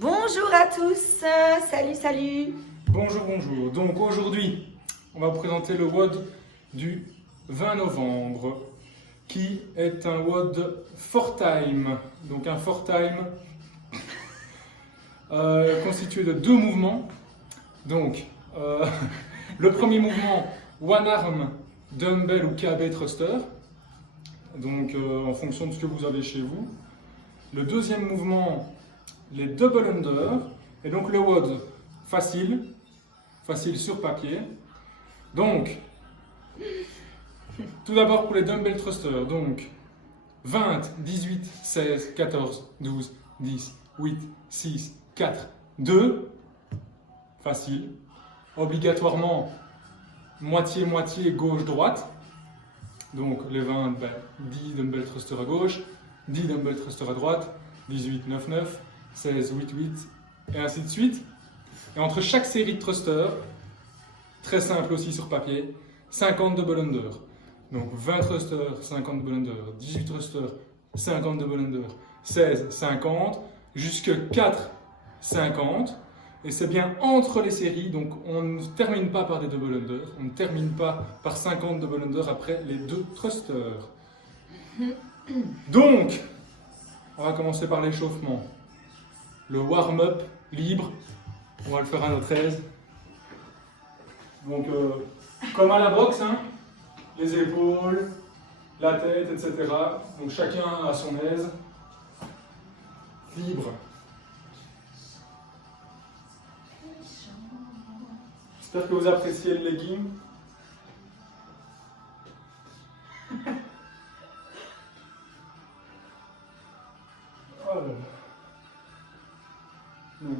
Bonjour à tous, salut. Bonjour. Donc aujourd'hui, on va vous présenter le WOD du 20 novembre, qui est un WOD 4-time. Donc un 4-time constitué de deux mouvements. Donc le premier mouvement, one arm, dumbbell ou KB thruster. Donc en fonction de ce que vous avez chez vous. Le deuxième mouvement, les double under, et donc le WOD facile sur papier. Donc, tout d'abord pour les dumbbell thrusters, donc 20, 18, 16, 14, 12, 10, 8, 6, 4, 2, facile. Obligatoirement, moitié-moitié, gauche-droite. Donc les 20, 10 dumbbell thrusters à gauche, 10 dumbbell thrusters à droite, 18, 9, 9, 16, 8, 8, et ainsi de suite. Et entre chaque série de thrusters, très simple aussi sur papier, 50 double under. Donc 20 thrusters, 50 double under, 18 thrusters, 50 double under, 16, 50, jusque 4, 50. Et c'est bien entre les séries, donc on ne termine pas par des double under, on ne termine pas par 50 double under après les deux thrusters. Donc, on va commencer par l'échauffement. Le warm-up libre, on va le faire à notre aise. Donc, comme à la boxe, hein, les épaules, la tête, etc. Donc, chacun à son aise. Libre. J'espère que vous appréciez le legging. Oh là là. Donc,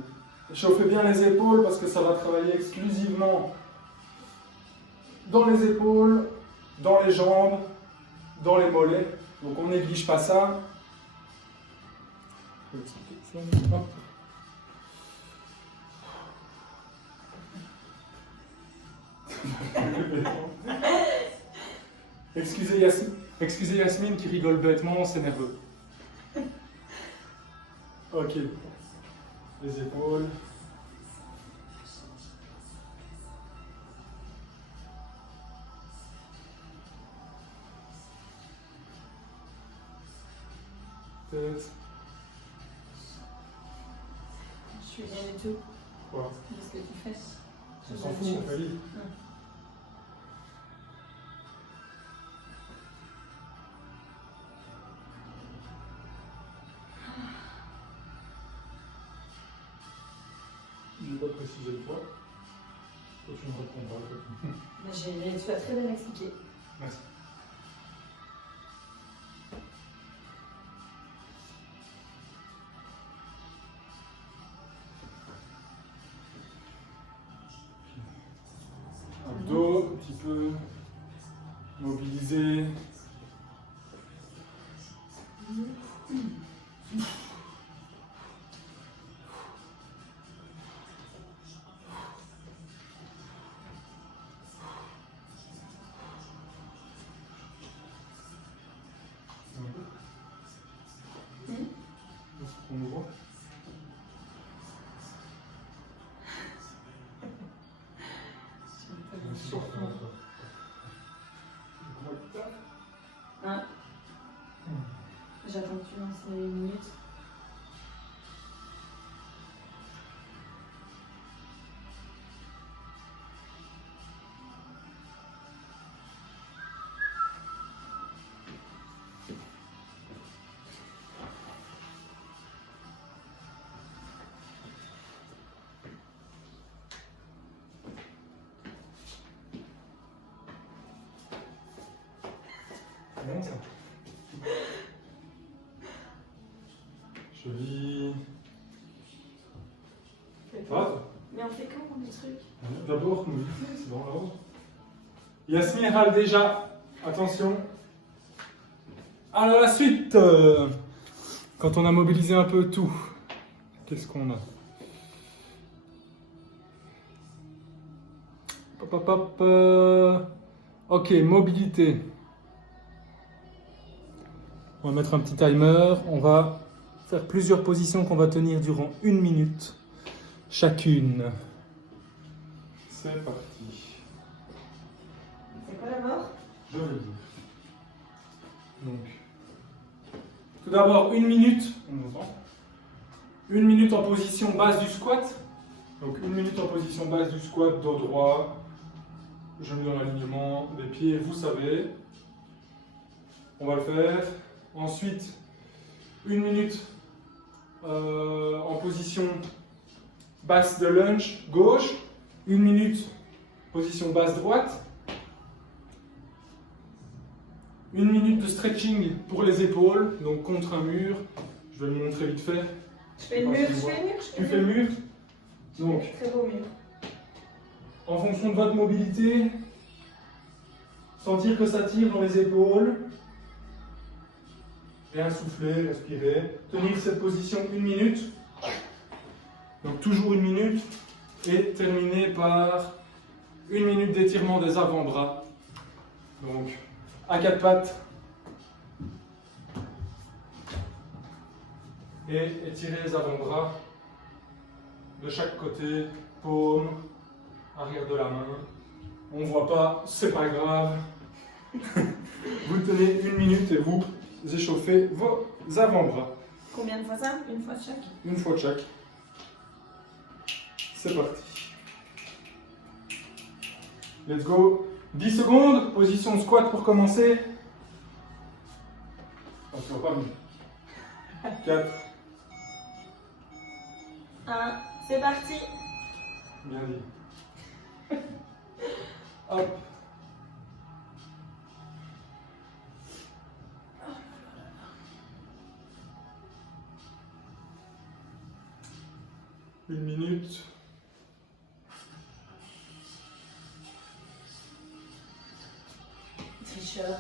chauffez bien les épaules parce que ça va travailler exclusivement dans les épaules, dans les jambes, dans les mollets. Donc on ne néglige pas ça. Hop. Excusez Yasmine qui rigole bêtement, c'est nerveux. Ok. Les épaules. Tête. Je suis rien du tout. Quoi? Qu'est-ce que tu fais? On s'en fout, on fait libre. Je n'ai pas précisé le poids. Toi, tu ne réponds pas. Tu as très bien expliqué. Merci. Abdos, un petit peu mobilisé. On ouvre. Hein? J'attends que tu lances les minutes. C'est bon ça. Joli. Ça va? Mais on fait comment le truc? D'abord, nous c'est dans l'ordre. Yasmine râle déjà. Attention. Alors la suite. Quand on a mobilisé un peu tout, qu'est-ce qu'on a? Ok, mobilité. On va mettre un petit timer. On va faire plusieurs positions qu'on va tenir durant 1 minute chacune. C'est parti. C'est quoi d'abord? Je vais le dire. Donc, tout d'abord 1 minute, on entend. 1 minute en position basse du squat. Donc 1 minute en position basse du squat, dos droit, genoux dans l'alignement des pieds, vous savez. On va le faire. Ensuite, 1 minute en position basse de lunge gauche, 1 minute position basse droite, 1 minute de stretching pour les épaules, donc contre un mur. Je vais le montrer vite fait. Je fais le mur, je fais le mur. Tu fais le mur. Donc, Très beau mur. en fonction de votre mobilité, sentir que ça tire dans les épaules. Bien souffler, respirer. Tenir cette position 1 minute. Donc toujours 1 minute. Et terminer par 1 minute d'étirement des avant-bras. Donc à 4 pattes. Et étirer les avant-bras de chaque côté. Paume, arrière de la main. On ne voit pas, c'est pas grave. Vous tenez 1 minute et vous échauffez vos avant-bras. Combien de fois ça? Une fois chaque? Une fois chaque. C'est parti. Let's go. 10 secondes. Position squat pour commencer. Attention, pas mieux. 4. 1. C'est parti. Bien dit. Hop. Une minute. Tricheur.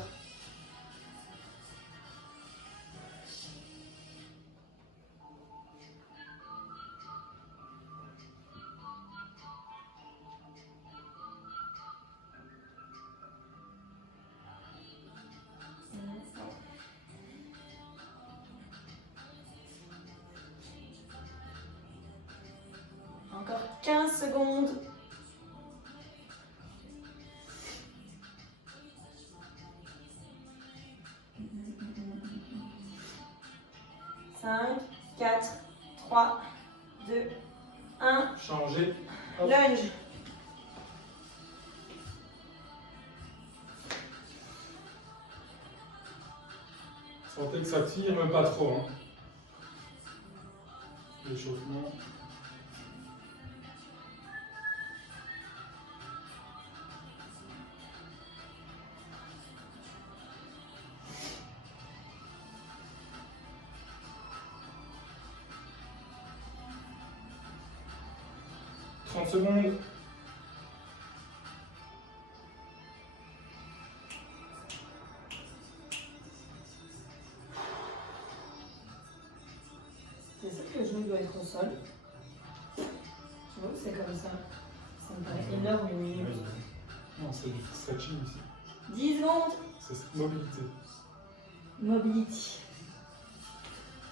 Encore 15 secondes. Cinq, 4, 3, 2, 1. Changer. Hop. Lunge. Sentez que ça tire, mais pas trop. Hein. L'échauffement. Secondes. C'est sûr que le genou doit être au sol. Je vois que c'est comme ça. Ça me paraît énorme une minute. Non, c'est du stretching ici. 10 secondes. C'est mobilité. Mobility.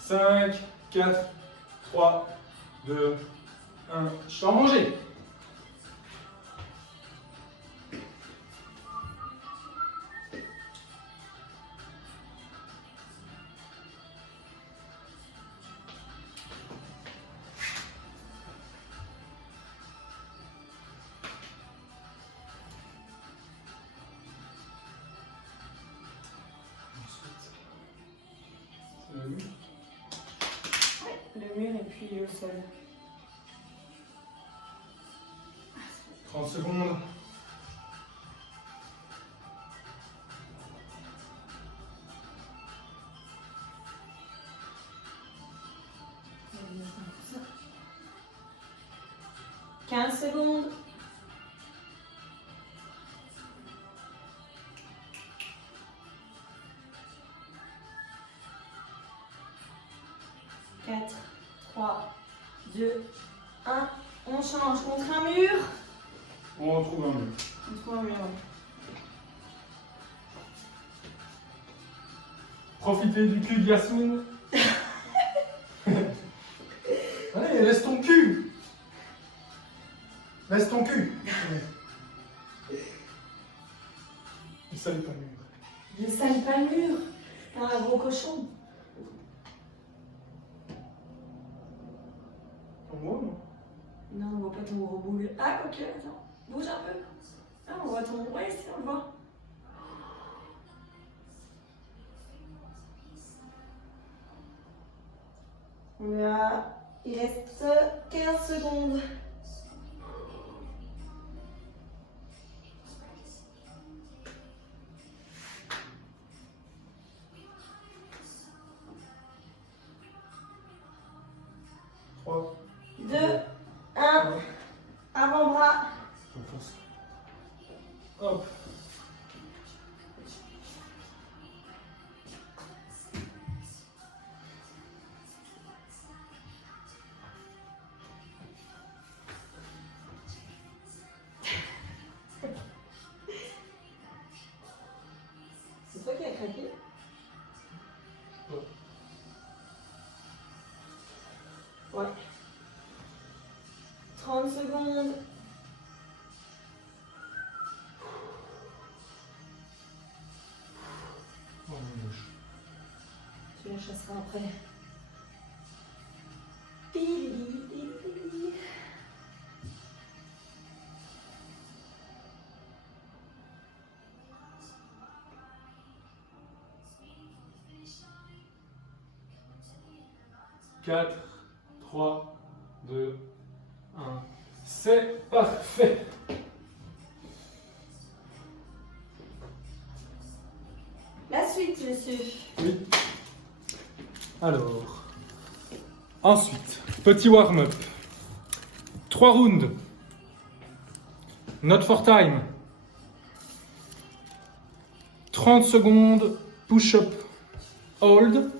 5, 4, 3, 2, 1. Sans manger. Le mur et puis le sol. 30 secondes. Ça. 15 secondes. Quatre, 3, 2, 1. On change contre un mur. On retrouve un mur. On trouve un mur. Profitez du cul de Yasmine. laisse ton cul. Laisse ton cul. Il salue pas le mur. Je sale pas le mur. T'es un gros cochon. On voit, non? Non, on voit pas ton gros boule. Ah, ok, attends. Bouge un peu. Ah, on voit ton... Ouais, si, on le voit. On est à... Il reste 15 secondes. Trois. 2, 1, avant-bras. Hop. C'est toi qui as craqué? Ouais. 30 secondes. Oh, mon bouche. Tu la chasseras après. Pili. 4, 3, 2, 1. C'est parfait. La suite, monsieur. Oui. Alors. Ensuite, petit warm-up. 3 rounds. Not for time. 30 secondes. Push-up. Hold.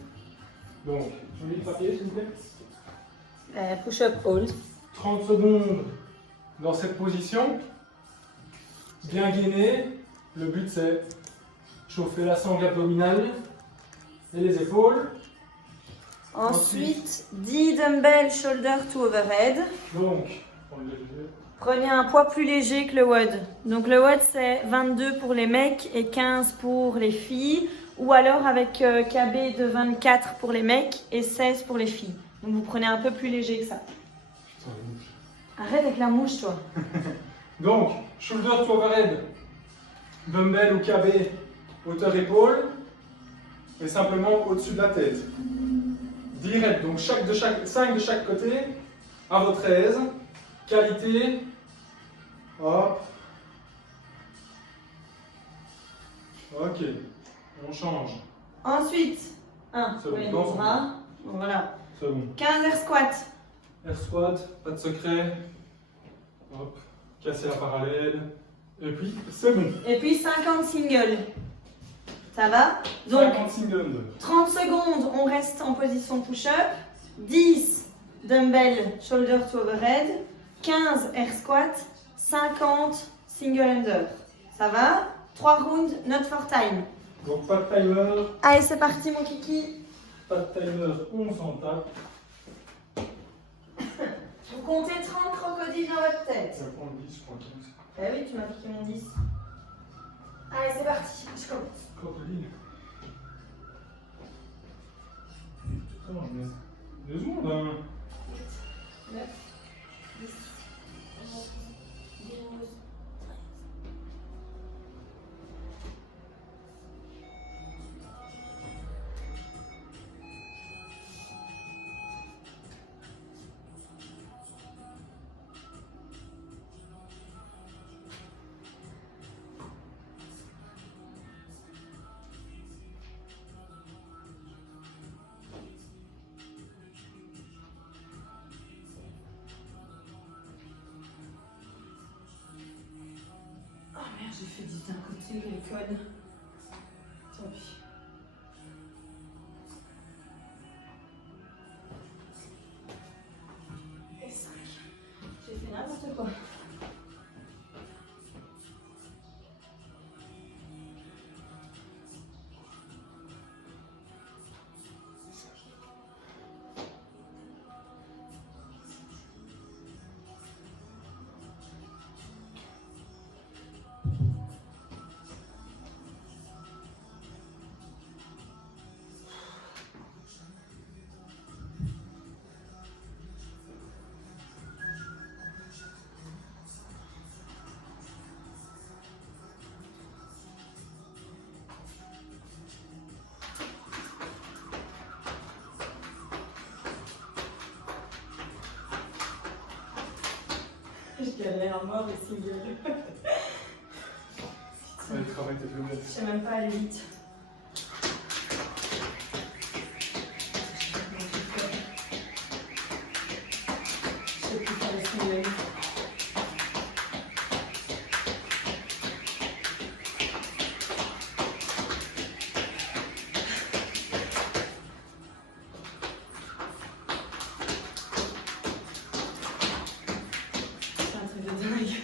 Donc, tu mets le papier, s'il vous plaît. Push-up, hold. 30 secondes dans cette position. Bien gainé. Le but, c'est chauffer la sangle abdominale et les épaules. Ensuite, 10 dumbbells shoulder to overhead. Donc, on le léger. Prenez un poids plus léger que le WOD. Donc le WOD, c'est 22 pour les mecs et 15 pour les filles. Ou alors avec KB de 24 pour les mecs et 16 pour les filles. Donc vous prenez un peu plus léger que ça. Putain, la mouche. Arrête avec la mouche, toi. Donc, shoulder to overhead, dumbbell ou KB, hauteur épaule, et simplement au-dessus de la tête. Direct, donc 5 de chaque côté, à votre aise, qualité, hop. Ok, on change. Ensuite, C'est bon, oui, dans les son bras. Bon, voilà. C'est bon. 15 air squat. Air squat, pas de secret. Hop, casser la parallèle. Et puis, c'est bon. Et puis 50 singles. Ça va? Donc, 50 secondes. 30 secondes, on reste en position push-up. 10 dumbbell shoulder to overhead. 15 air squat. 50 single under. Ça va? 3 rounds, not for time. Donc, pas de timer. Allez, c'est parti, mon kiki. Pas de timer, on s'en tape. Vous comptez 30 crocodiles dans votre tête. Ça prend 10, je crois. 15. Ah oui, tu m'as piqué mon 10. Allez, c'est parti. Je commence. Crocodile. Putain, mais 2 secondes, hein. 9, 10, 11, 12. Oh merde, j'ai fait 10 d'un côté, les codes. Tant pis. Et 5. J'ai fait n'importe quoi. Je galère à mort et single. Allez, travaille tes faiblesses. Je sais même pas aller vite. Je sais plus faire les singles. C'est un truc de dingue.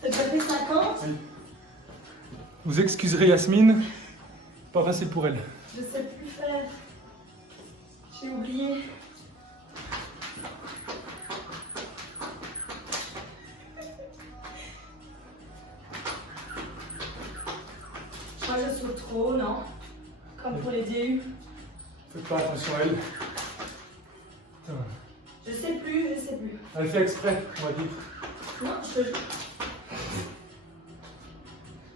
T'as déjà fait 50? Oui. Vous excuserez Yasmine, pas facile pour elle. Je sais plus faire. J'ai oublié. Moi je saute trop, non? Comme pour les DU. Faites pas attention à elle. Putain. Je sais plus, je sais plus. Elle fait exprès, on va dire. Non, je te jure.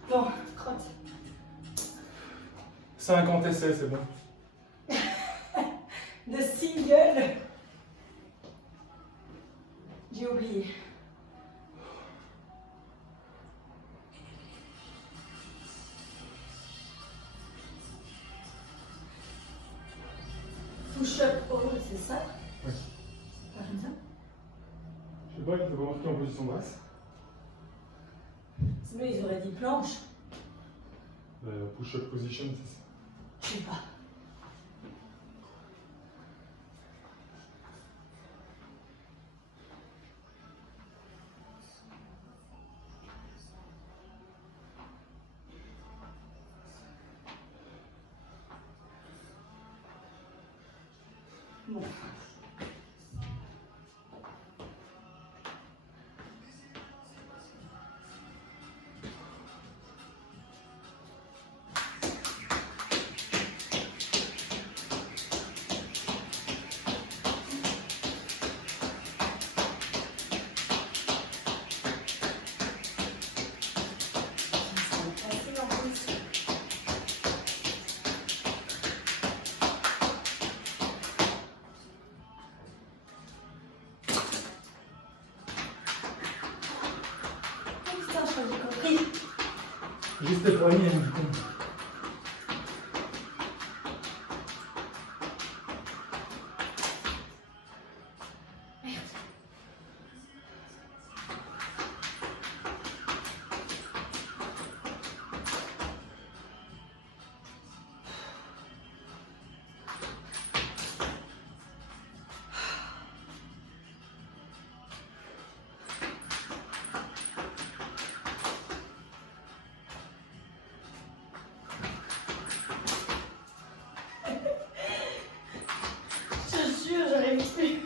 Bon, crotte. 50 essais, c'est bon. De single. J'ai oublié. Push-up haut, c'est ça? Oui. Pas comme ça? Je sais pas, il faut marquer en position basse. Sinon, ils auraient dit planche. Push-up position, c'est ça. Je sais pas. Bon. Putain, je crois que j'ai compris. Juste les poignets. Je te jure, j'arrive plus.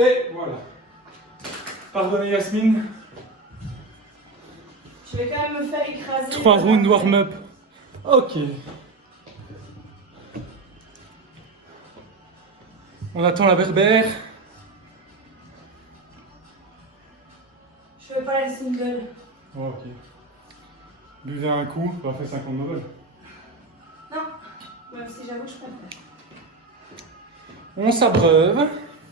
Et voilà. Pardonnez Yasmine. Je vais quand même me faire écraser. 3 rounds warm-up. Ok. On attend la berbère. Je fais pas la single. Oh, ok. Buvez un coup, on va faire 50 nouvelles. Non, même si j'avoue que je préfère. On s'abreuve.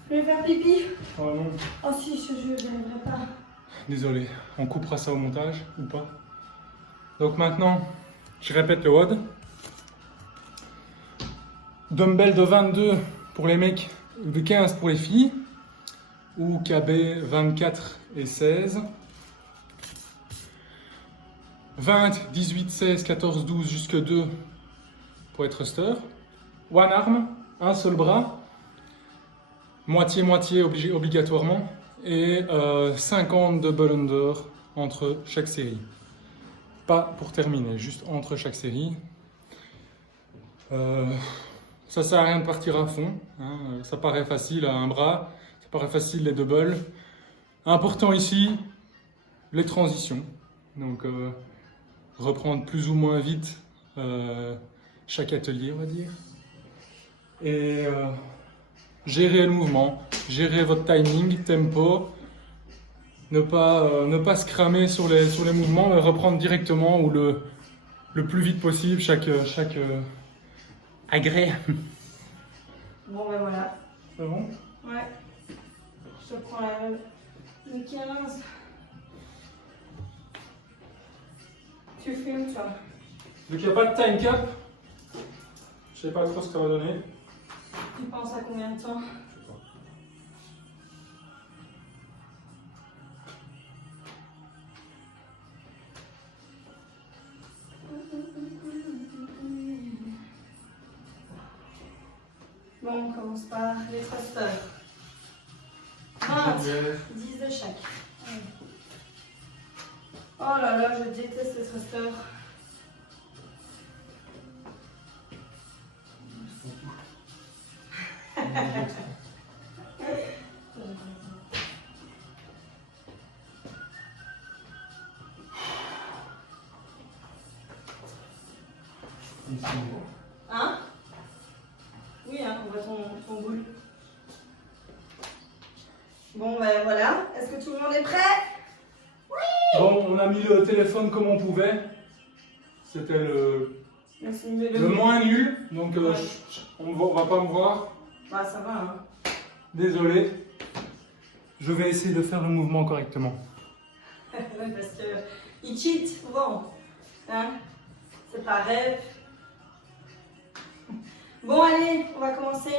Je vais faire pipi. Oh non. Oh si, je te jure, j'y arriverai pas. Désolé, on coupera ça au montage ou pas. Donc maintenant, je répète le WOD. Dumbbell de 22 pour les mecs, de 15 pour les filles. Ou KB 24 et 16. 20, 18, 16, 14, 12 jusque 2 pour être thruster. One arm, un seul bras. Moitié-moitié obligatoirement. et 50 double under entre chaque série. Pas pour terminer, juste entre chaque série. Ça sert à rien de partir à fond, hein. Ça paraît facile à un bras, ça paraît facile les doubles. Important ici, les transitions. Donc reprendre plus ou moins vite chaque atelier, on va dire. Et gérer le mouvement, gérer votre timing, tempo. Ne pas se cramer sur les mouvements, mais reprendre directement ou le plus vite possible chaque agrès. Bon, ben voilà. C'est bon? Ouais. Je te prends le 15. Tu filmes, toi. Donc il n'y a pas de time cap. Je sais pas trop ce que ça va donner. Tu penses à combien de temps? Bon, on commence par les thrusters. 20, 10 de chaque. Allez. Oh là là, je déteste les thrusters. Hein? Oui, hein, on voit ton boule. Bon, ben voilà. Est-ce que tout le monde est prêt? Bon, on a mis le téléphone comme on pouvait. C'était le moins nul, donc Ouais. on va pas me voir. Bah, ça va, hein. Désolé. Je vais essayer de faire le mouvement correctement. Ouais, parce que il cheat souvent. Hein? C'est pas rêve. Bon, allez, on va commencer.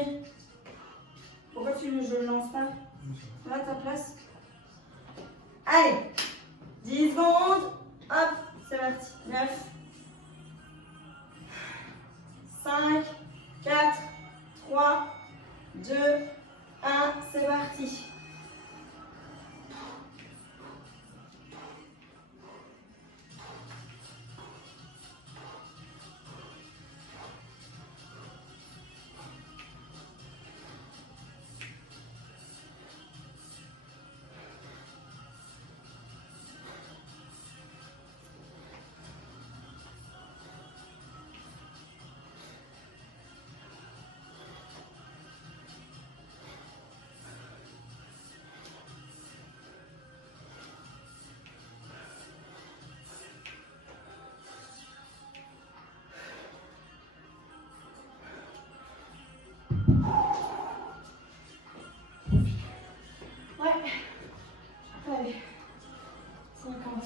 Pourquoi je le lance pas? Là, ta place. Allez, 10 secondes. Hop, c'est parti. 9, 5, 4, 3, 2, 1, c'est parti. Ouais. Allez. 50.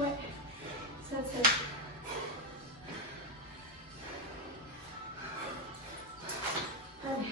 Ouais. 7-7. Allez.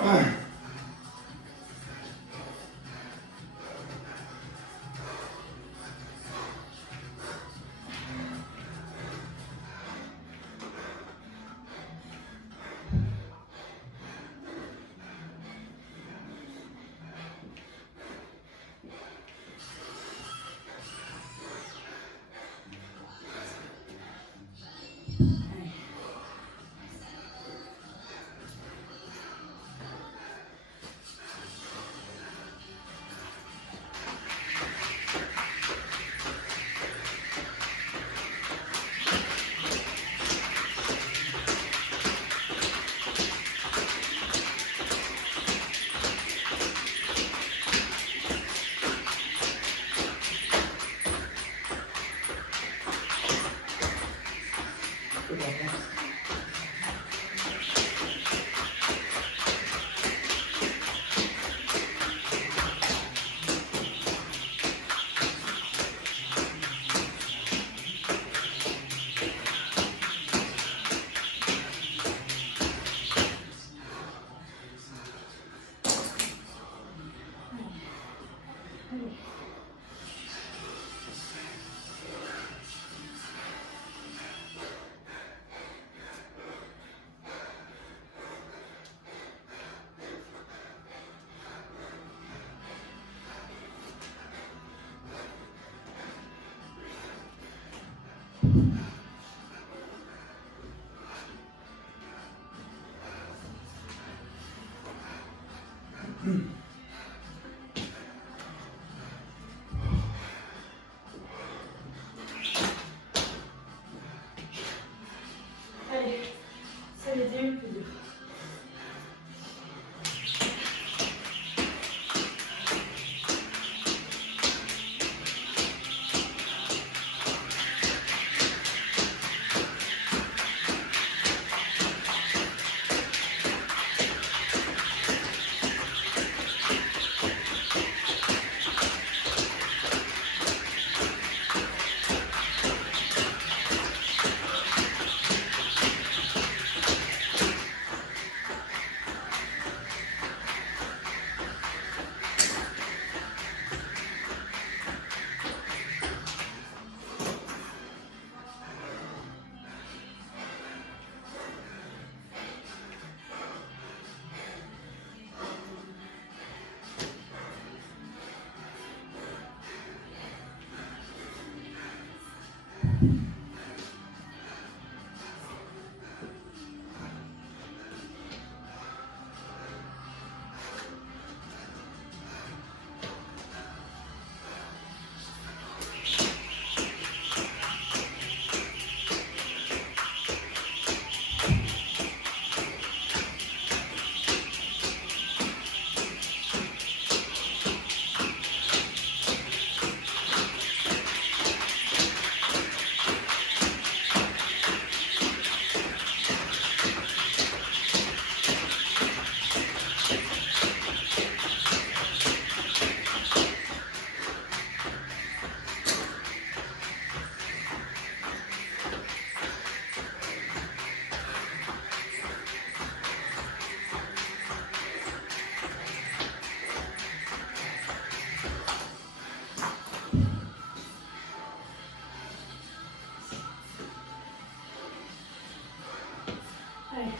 Allez. Allez.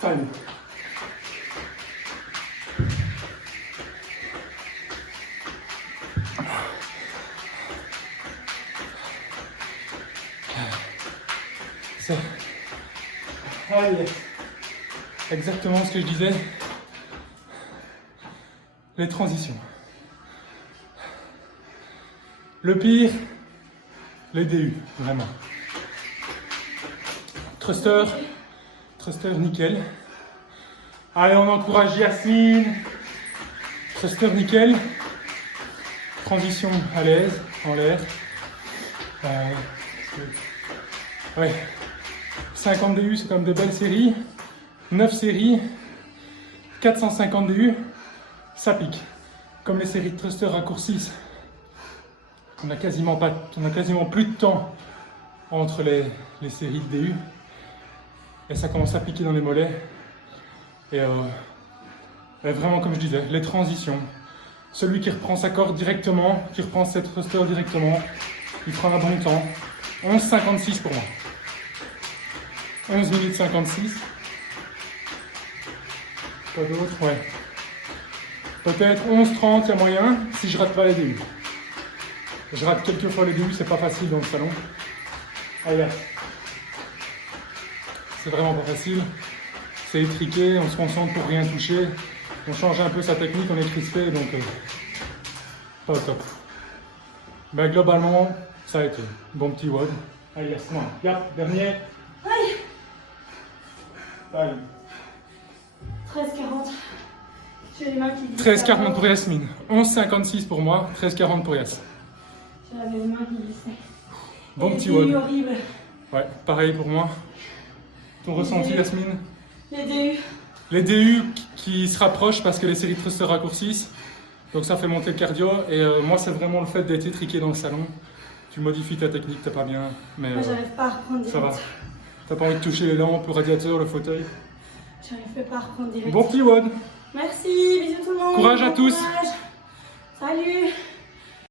Time. C'est exactement ce que je disais. Les transitions. Le pire, les DU, vraiment. Thruster, nickel. Allez, on encourage Yasmine. Thruster, nickel. Transition à l'aise, en l'air. Ouais. 50 DU, c'est comme de belles séries. 9 séries. 450 DU, ça pique. Comme les séries de thruster raccourcissent. On a quasiment plus de temps entre les séries de DU. Et ça commence à piquer dans les mollets. Et vraiment, comme je disais, les transitions. Celui qui reprend sa corde directement, qui reprend cette thruster directement, il prend un bon temps. 11,56 pour moi. 11 minutes 56. Pas d'autre, ouais. Peut-être 11,30, il y a moyen, si je rate pas les DU. Je rate quelques fois les DU, c'est pas facile dans le salon. Allez, c'est vraiment pas facile. C'est étriqué, on se concentre pour rien toucher. On change un peu sa technique, on est crispé, donc pas au top. Mais globalement, ça a été. Bon petit WOD. Allez, laisse-moi. Dernier. Aïe. Allez. 13,40. J'ai les mains qui glissent. 13,40 pour Yasmine. 11,56 pour moi. 13,40 pour Yas. J'avais les mains qui glissaient. Bon Et petit les WOD. DU horrible. Ouais, pareil pour moi. Ton ressenti, DU. Yasmine? Les DU. Les DU qui se rapprochent parce que les séries de thruster raccourcissent. Donc ça fait monter le cardio. Et moi, c'est vraiment le fait d'être étriqué dans le salon. Tu modifies ta technique, t'es pas bien. Mais Moi, j'arrive pas à reprendre direct. ça va. T'as pas envie de toucher les lampes, le radiateur, le fauteuil. J'arrive pas à reprendre direct. Bon petit WOD. Merci, bisous tout le monde. Courage à Bon tous. courage. Salut.